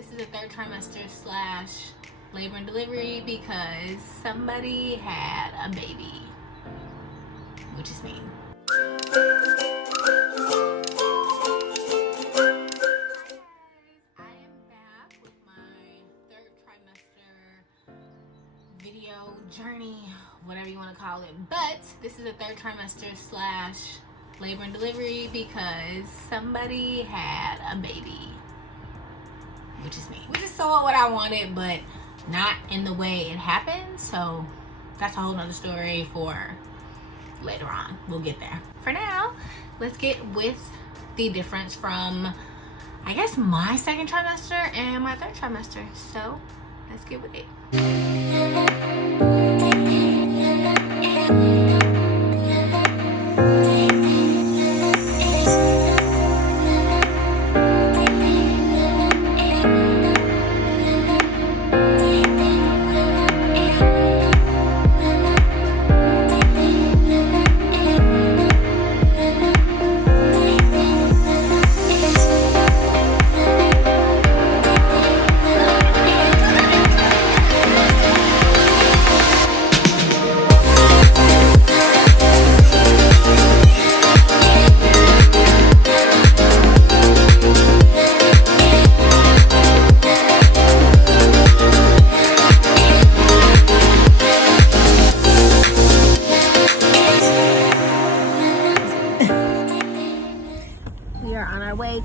This is a third trimester slash labor and delivery because somebody had a baby, which is me. Hi guys, I am back with my third trimester video journey, whatever you want to call it. But this is a third trimester slash labor and delivery because somebody had a baby, which is me. Which is somewhat what I wanted, but not in the way it happened. So that's a whole nother story for later on. We'll get there. For now, let's get with the difference from, I guess, my second trimester and my third trimester. So let's get with it.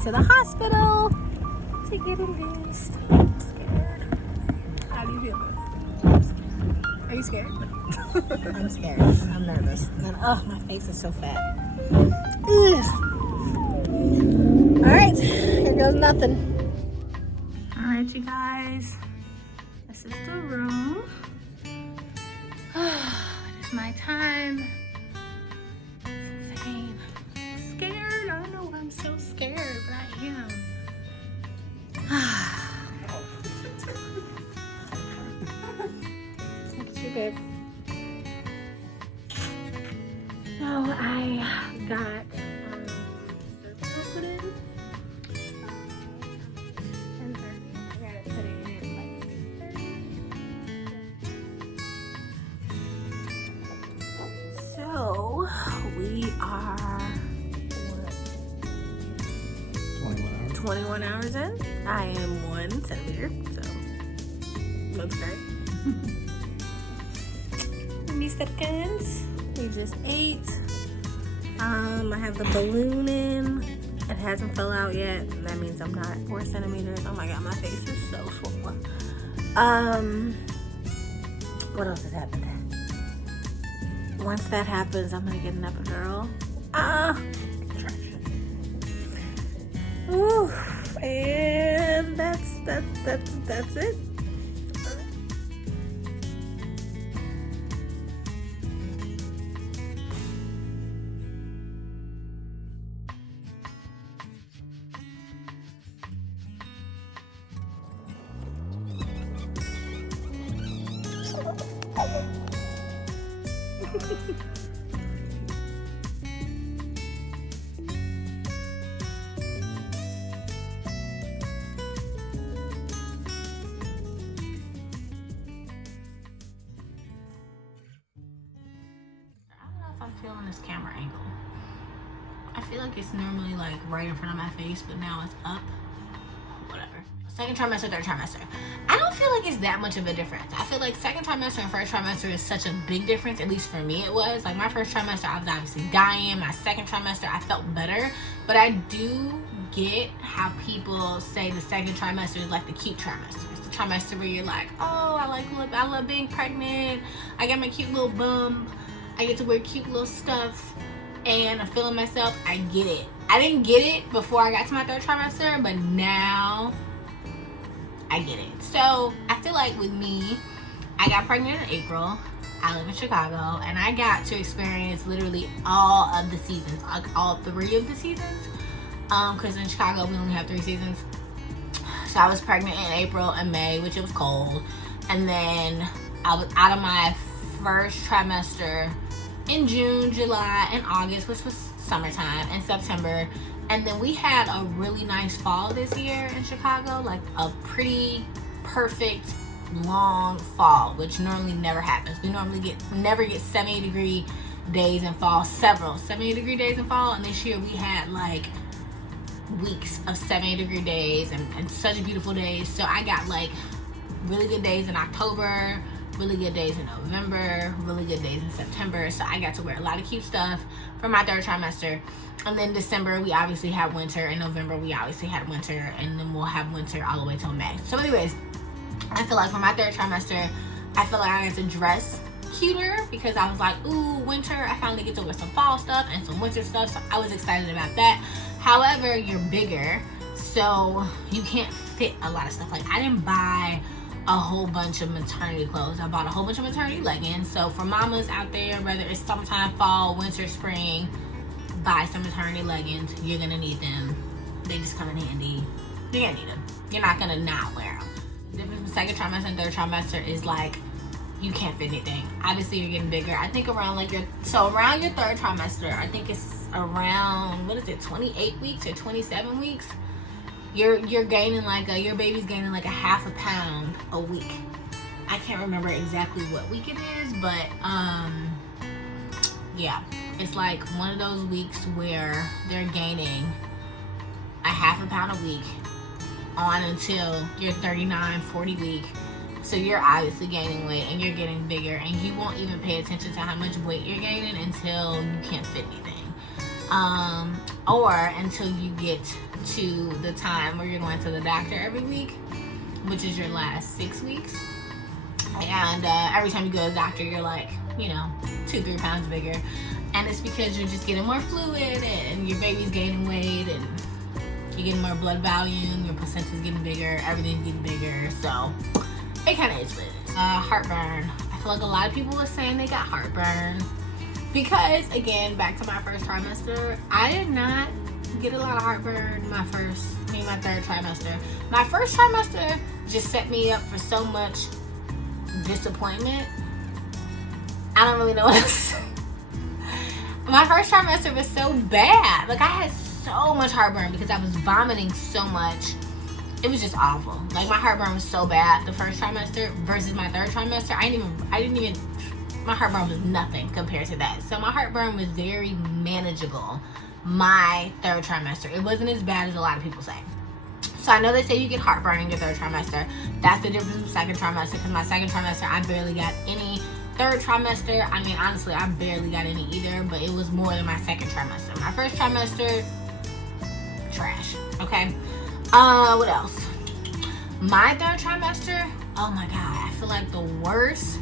To the hospital to get induced. I'm scared. How do you feel? Are you scared? I'm scared. I'm nervous. And oh, my face is so fat. Ugh. All right, here goes nothing. All right, you guys. This is the room. It is my time. Insane. Scared. I don't know why I'm so scared, but I am. Look at you, babe. So I got surgical put in. 10:30. I got it put in at like 8:30. So we are 21 hours in. I am 1 centimeter, so looks great. These seconds. We just ate. I have the balloon in. It hasn't fell out yet. That means I'm not 4 centimeters. Oh my god, my face is so swollen. What else has happened? Once that happens, I'm gonna get an epidural. Ooh, and that's it. I'm feeling this camera angle. I feel like it's normally like right in front of my face, but now it's up. Whatever. Second trimester, third trimester. I don't feel like it's that much of a difference. I feel like second trimester and first trimester is such a big difference. At least for me it was. Like my first trimester I was obviously dying. My second trimester I felt better. But I do get how people say the second trimester is like the cute trimester. It's the trimester where you're like, oh, I love being pregnant. I got my cute little bump. I get to wear cute little stuff and I'm feeling myself. I get it. I didn't get it before I got to my third trimester, but now I get it. So I feel like with me, I got pregnant in April. I live in Chicago and I got to experience literally all of the seasons, like all 3 of the seasons. Because in Chicago we only have 3 seasons. So I was pregnant in April and May, which it was cold. And then I was out of my first trimester in June, July, and August, which was summertime, and September. And then we had a really nice fall this year in Chicago, like a pretty perfect long fall, which normally never happens. We normally never get 70-degree days in fall, several 70-degree days in fall, and this year we had like weeks of 70-degree days and such beautiful days. So I got like really good days in October, really good days in November, really good days in September. So I got to wear a lot of cute stuff for my third trimester. And then December we obviously had winter, and November we obviously had winter, and then we'll have winter all the way till May. So anyways, I feel like for my third trimester, I feel like I got to dress cuter because I was like, ooh, winter, I finally get to wear some fall stuff and some winter stuff. So I was excited about that. However, you're bigger, so you can't fit a lot of stuff. Like, I didn't buy a whole bunch of maternity clothes. I bought a whole bunch of maternity leggings. So for mamas out there, whether it's summertime, fall, winter, spring, buy some maternity leggings. You're gonna need them. They just come in handy. You're gonna need them. You're not gonna not wear them. The difference between second trimester and third trimester is like, you can't fit anything. Obviously you're getting bigger. I think around like around your third trimester, I think it's around, 28 weeks or 27 weeks, you're gaining like your baby's gaining like a half a pound a week. I can't remember exactly what week it is, but yeah, it's like one of those weeks where they're gaining a half a pound a week on until your 39, 40 week. So you're obviously gaining weight and you're getting bigger, and you won't even pay attention to how much weight you're gaining until you can't fit anything. Or until you get to the time where you're going to the doctor every week, which is your last 6 weeks. And every time you go to the doctor, you're like, 2-3 pounds bigger. And it's because you're just getting more fluid, and your baby's gaining weight, and you're getting more blood volume, your placenta's getting bigger, everything's getting bigger. So it kind of is what it is. Heartburn. I feel like a lot of people were saying they got heartburn because, again, back to my first trimester, I did not get a lot of heartburn my third trimester. My first trimester just set me up for so much disappointment. I don't really know what else to say. My first trimester was so bad. Like, I had so much heartburn because I was vomiting so much. It was just awful. Like, my heartburn was so bad the first trimester versus my third trimester. My heartburn was nothing compared to that. So my heartburn was very manageable my third trimester. It wasn't as bad as a lot of people say. So I know they say you get heartburn in your third trimester. That's the difference with second trimester, because my second trimester, I barely got any. Third trimester, I mean, honestly, I barely got any either, but it was more than my second trimester. My first trimester, trash, okay? What else? My third trimester, oh my God, I feel like the worst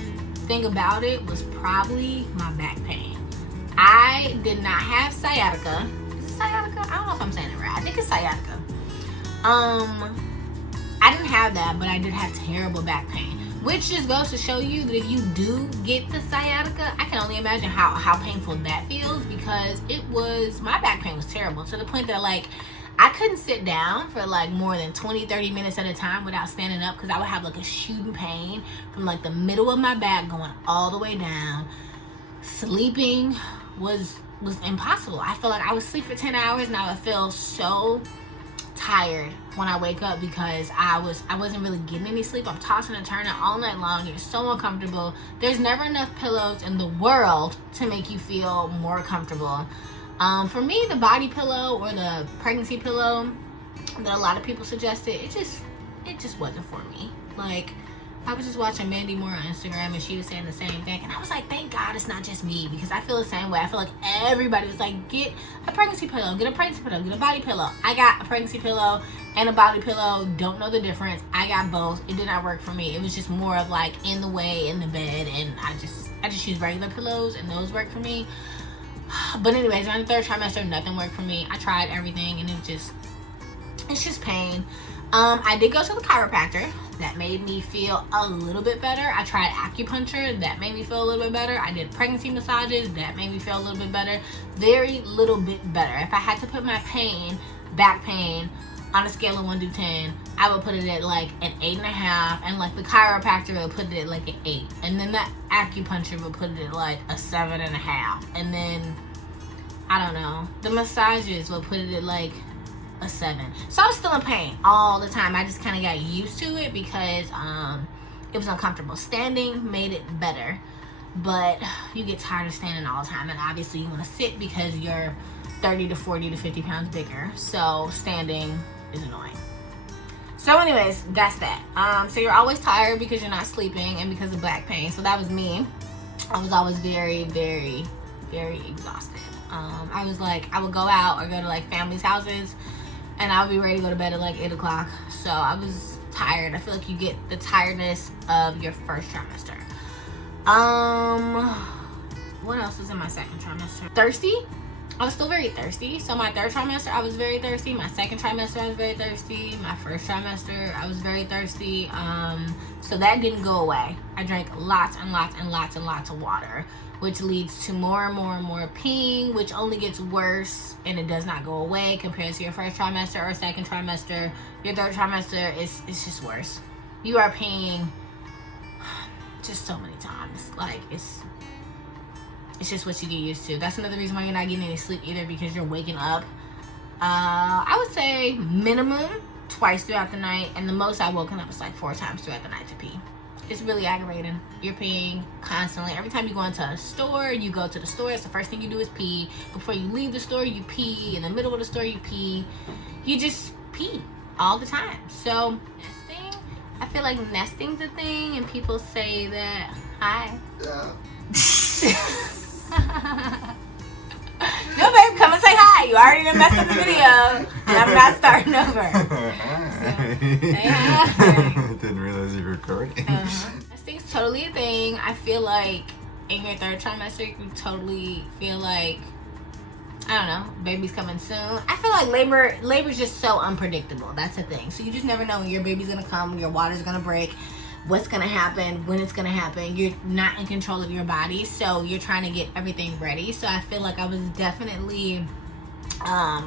thing about it was probably my back pain. I did not have sciatica. Is it sciatica? I don't know if I'm saying it right. I think it's sciatica. I didn't have that, but I did have terrible back pain, which just goes to show you that if you do get the sciatica, I can only imagine how painful that feels, because my back pain was terrible to the point that, like, I couldn't sit down for like more than 20-30 minutes at a time without standing up, because I would have like a shooting pain from like the middle of my back going all the way down. Sleeping was impossible. I felt like I would sleep for 10 hours and I would feel so tired when I wake up because I wasn't really getting any sleep. I'm tossing and turning all night long. You're so uncomfortable. There's never enough pillows in the world to make you feel more comfortable. For me, the body pillow or the pregnancy pillow that a lot of people suggested, it just wasn't for me. Like, I was just watching Mandy Moore on Instagram and she was saying the same thing, and I was like, thank God it's not just me, because I feel the same way. I feel like everybody was like, get a pregnancy pillow, get a pregnancy pillow, get a body pillow. I got a pregnancy pillow and a body pillow, don't know the difference. I got both. It did not work for me. It was just more of like in the way in the bed, and I just use regular pillows and those work for me. But anyways, on the third trimester, nothing worked for me. I tried everything and it's just pain. I did go to the chiropractor. That made me feel a little bit better. I tried acupuncture. That made me feel a little bit better. I did pregnancy massages. That made me feel a little bit better. Very little bit better. If I had to put my back pain, on a scale of 1 to 10, I would put it at like an 8.5, and like the chiropractor would put it at like an 8, and then the acupuncture would put it at like a 7.5, and then I don't know. The massages will put it at like a 7. So I was still in pain all the time. I just kind of got used to it because it was uncomfortable. Standing made it better, but you get tired of standing all the time, and obviously you want to sit because you're 30 to 40 to 50 pounds bigger, so standing is annoying. So anyways, that's that. So you're always tired because you're not sleeping and because of back pain. So that was me. I was always very, very, very exhausted. I was like, I would go out or go to like family's houses and I would be ready to go to bed at like 8 o'clock. So I was tired. I feel like you get the tiredness of your first trimester. What else was in my second trimester? Thirsty. I was still very thirsty. So my third trimester, I was very thirsty. My second trimester, I was very thirsty. My first trimester, I was very thirsty. So that didn't go away. I drank lots and lots and lots and lots of water, which leads to more and more and more peeing, which only gets worse and it does not go away compared to your first trimester or second trimester. Your third trimester is just worse. You are peeing just so many times. Like it's just what you get used to. That's another reason why you're not getting any sleep either, because you're waking up. I would say minimum twice throughout the night, and the most I've woken up is like 4 times throughout the night to pee. It's really aggravating. You're peeing constantly. Every time you go into a store, you go to the store, it's the first thing you do is pee. Before you leave the store, you pee. In the middle of the store, you pee. You just pee all the time. So nesting, I feel like nesting's a thing, and people say that, hi. Yeah. No, babe, come and say hi. You already done messed up the video, and I'm not starting over. So, say hi. Didn't realize you were recording. Nesting's totally a thing. I feel like in your third trimester, you totally feel like, I don't know, baby's coming soon. I feel like labor's just so unpredictable. That's the thing. So you just never know when your baby's gonna come, when your water's gonna break, what's gonna happen, when it's gonna happen. You're not in control of your body, so you're trying to get everything ready. So I feel like I was definitely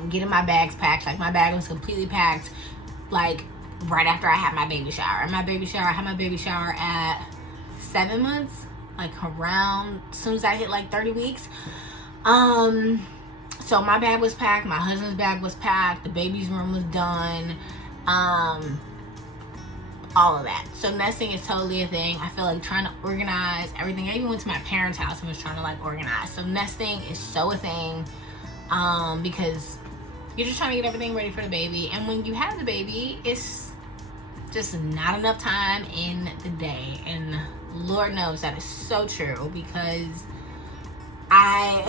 getting my bags packed. Like my bag was completely packed like right after I had my baby shower. I had my baby shower at 7 months, like around as soon as I hit like 30 weeks. So my bag was packed, my husband's bag was packed, the baby's room was done, all of that. So nesting is totally a thing. I feel like trying to organize everything. I even went to my parents' house and was trying to like organize. So nesting is so a thing, because you're just trying to get everything ready for the baby. And when you have the baby, it's just not enough time in the day. And Lord knows that is so true, because I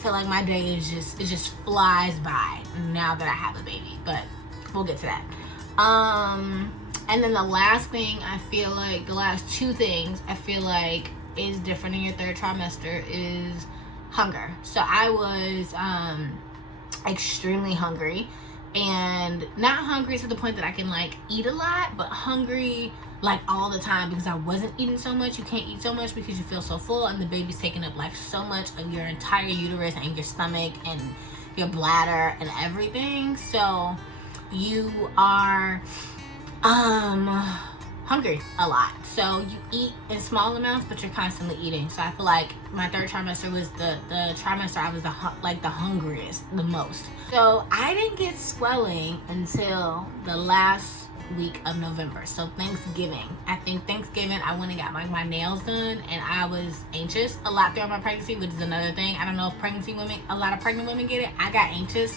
feel like my day is it just flies by now that I have a baby. But we'll get to that. And then the last thing, I feel like the last 2 things I feel like is different in your third trimester is hunger. So I was extremely hungry, and not hungry to the point that I can like eat a lot, but hungry like all the time, because I wasn't eating so much. You can't eat so much because you feel so full, and the baby's taking up like so much of your entire uterus and your stomach and your bladder and everything. So you are hungry a lot. So you eat in small amounts, but you're constantly eating. So I feel like my third trimester was the trimester I was the hungriest the most. So I didn't get swelling until the last week of November. So Thanksgiving. I think Thanksgiving I went and got like my nails done, and I was anxious a lot throughout my pregnancy, which is another thing. I don't know if a lot of pregnant women get it. I got anxious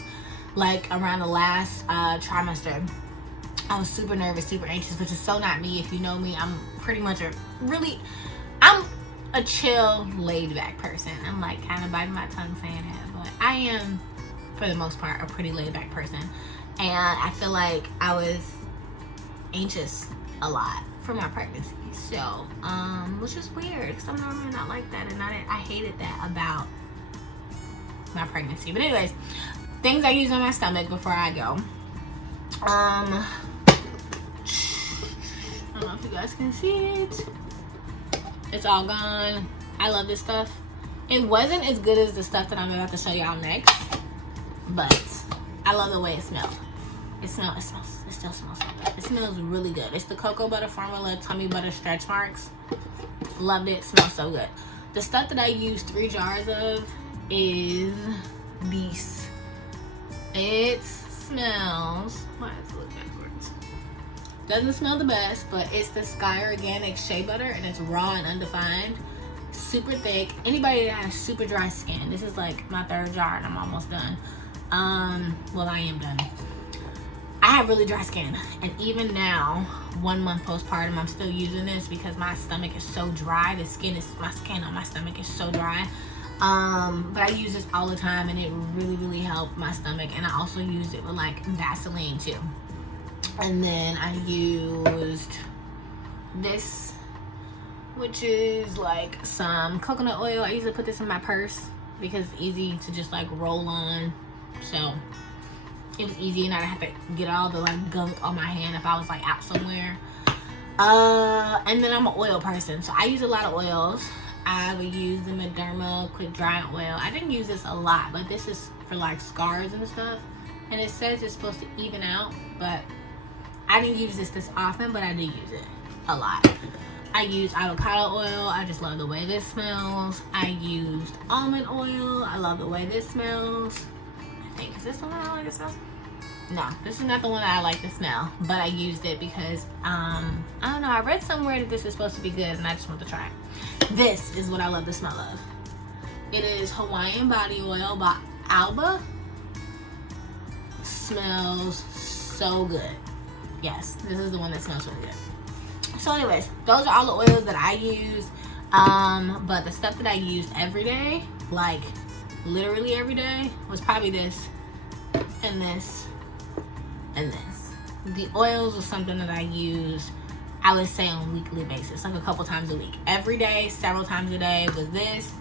like around the last trimester. I was super nervous, super anxious, which is so not me. If you know me, I'm pretty much I'm a chill, laid back person. I'm like kind of biting my tongue saying that, but I am, for the most part, a pretty laid back person. And I feel like I was anxious a lot for my pregnancy. So, which is weird, because I'm normally not like that, and I hated that about my pregnancy. But anyways, things I use on my stomach before I go. I don't know if you guys can see it. It's all gone. I love this stuff. It wasn't as good as the stuff that I'm about to show y'all next, but I love the way it smelled. It still smells so good. It smells really good. It's the cocoa butter formula tummy butter stretch marks. Loved it. Smells so good. The stuff that I use 3 jars of is beast. It smells, why does it look backwards? Doesn't smell the best, but it's the Sky Organic Shea Butter, and it's raw and undefined, super thick. Anybody that has super dry skin, this is like my 3rd jar and I'm almost done. Well, I am done. I have really dry skin, and even now, 1 month postpartum, I'm still using this because my stomach is so dry. My skin on my stomach is so dry. But I use this all the time, and it really helped my stomach. And I also use it with like Vaseline too. And then I used this, which is like some coconut oil. I usually put this in my purse because it's easy to just like roll on. So it was easy, and I didn't have to get all the like gunk on my hand if I was like out somewhere. And then I'm an oil person, so I use a lot of oils. I would use the Mederma Quick Drying Oil. I didn't use this a lot, but this is for like scars and stuff. And it says it's supposed to even out, but I didn't use this often, but I did use it a lot. I used avocado oil. I just love the way this smells. I used almond oil. I love the way this smells. I think, is this the one I like to smell? No, this is not the one that I like to smell, but I used it because, I don't know, I read somewhere that this is supposed to be good, and I just want to try it. This is what I love the smell of. It is Hawaiian Body Oil by Alba. Smells so good. Yes, this is the one that smells really good. So anyways, those are all the oils that I use. But the stuff that I used every day, like literally every day, was probably this and this and this. The oils was something that I used, I would say, on a weekly basis, like a couple times a week. Every day, several times a day, was this,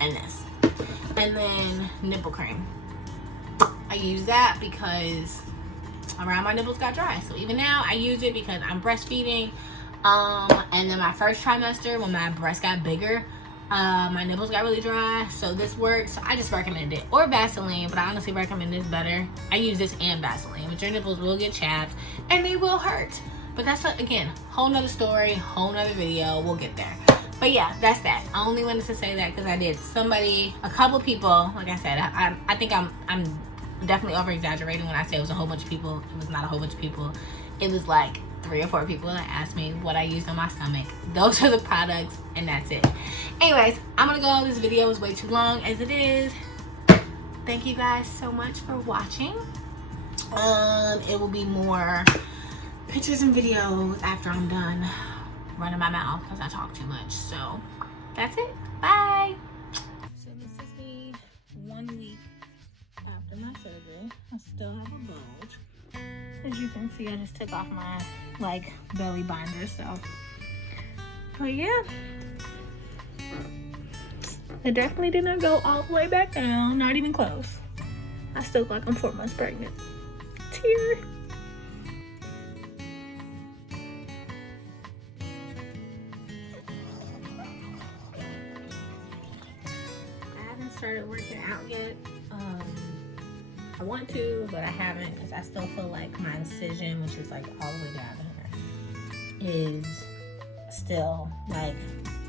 and this. And then nipple cream. I use that because around my nipples got dry. So even now, I use it because I'm breastfeeding. And then my first trimester, when my breast got bigger, my nipples got really dry, so this works. So I just recommend it. Or Vaseline, but I honestly recommend this better. I use this and Vaseline, but your nipples will get chapped and they will hurt. But that's, again, whole nother story, whole nother video. We'll get there. But yeah, that's that. I only wanted to say that because I did a couple people, like I said, I think I'm definitely over exaggerating when I say it was a whole bunch of people. It was not a whole bunch of people. It was like 3 or 4 people that asked me what I used on my stomach. Those are the products, and that's it. Anyways, I'm gonna go. This video is way too long as it is. Thank you guys so much for watching. It will be more pictures and videos after I'm done running my mouth because I talk too much. So that's it. Bye. So this is me 1 week after my surgery. I still have a bulge. As you can see, I just took off my like belly binder, so. But yeah, it definitely did not go all the way back down, not even close. I still look like I'm 4 months pregnant. Tear. I haven't started working out yet. I want to, but I haven't because I still feel like my incision, which is like all the way down here, is still like,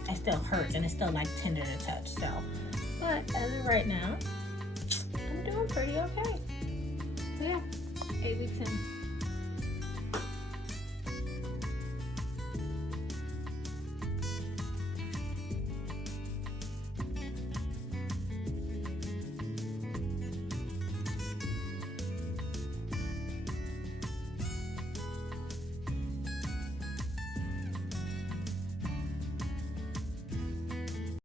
it still hurts and it's still like tender to touch. So, but as of right now, I'm doing pretty okay. So yeah, 8 weeks in.